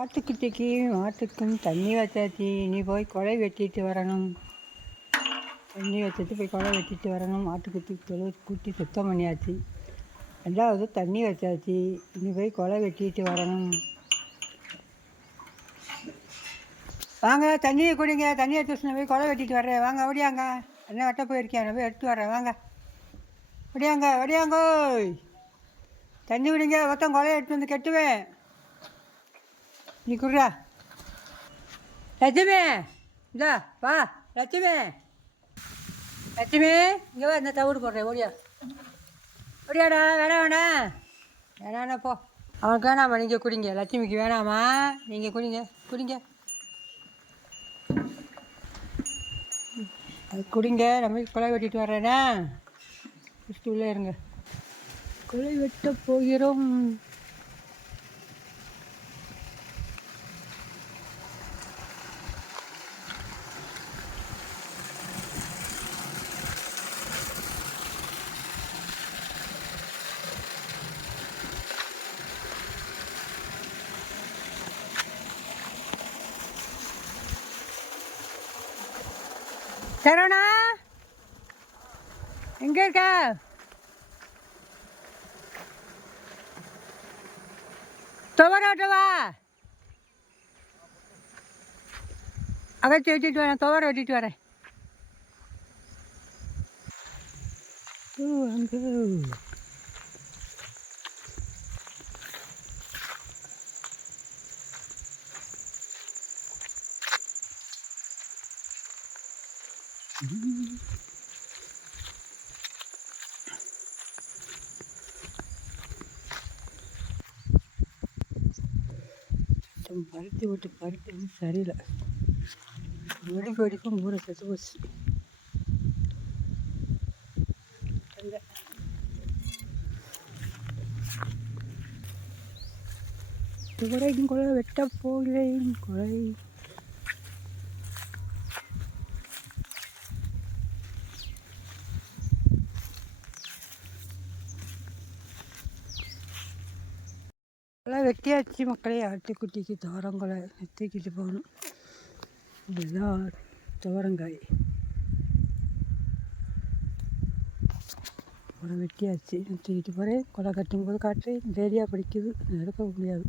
ஆட்டுக்குட்டிக்கு மாட்டுக்கும் தண்ணி வச்சாச்சு. இனி போய் குலை வெட்டிட்டு வரணும். தண்ணி வச்சுட்டு போய் குலை வெட்டிட்டு வரணும். ஆட்டுக்குட்டி குட்டி சுத்தம் பண்ணியாச்சு. ரெண்டாவது தண்ணி வச்சாச்சு. இனி போய் குலை வெட்டிட்டு வரணும். வாங்க தண்ணியை குடிங்க. தண்ணியை தூசின போய் குலை வெட்டிட்டு வர்றேன். வாங்க ஓடியாங்க. என்ன வெட்ட போயிருக்கேன். நான் போய் எடுத்து வரேன். வாங்க ஓடியாங்க ஓடியாங்கோய். தண்ணி விடுங்க. மொத்தம் குலையை எடுத்து வந்து கெட்டுவேன். நீ குடுறா லட்சுமி. இந்தா வா லட்சுமி. லட்சுமி இங்கே வா. இந்த தவிடு போடுறேன். ஓடியா ஓடியாடா. வேணாம் வேணாண்ணா போ. அவனுக்கு வேணாமா? நீங்கள் குடிங்க. லட்சுமிக்கு வேணாமா? நீங்கள் குடிங்க குடிங்க. அது குடிங்க. நம்ம குலை வெட்டிட்டு வர்றேன்னா ஃபஸ்ட்டு உள்ளே இருங்க. குலை வெட்ட போகிறோம். சரவணா எங்கே இருக்க? துவரோட்டவா அகற்றி வெட்டிட்டு வரேன். துவரை வெட்டிட்டு வரேன். அங்கே பருத்தி விட்டு பருத்தி வந்து சரியில்லை. வெடிப்பு வெடிக்கும் மூணு செத்து போச்சு. துவரைக்கும் குலை வெட்ட போகிறேன். குலை குலை வெட்டியாச்சு மக்களே. ஆட்டுக்குட்டிக்கு துவரங்குலை தூக்கிட்டு போகணும். இதுதான் துவரங்காய். குலை வெட்டியாச்சு. தூக்கிட்டு போகிறேன். குலை கட்டும்போது காட்டுறேன். ரேடியாக பிடிக்குது. எடுக்க முடியாது.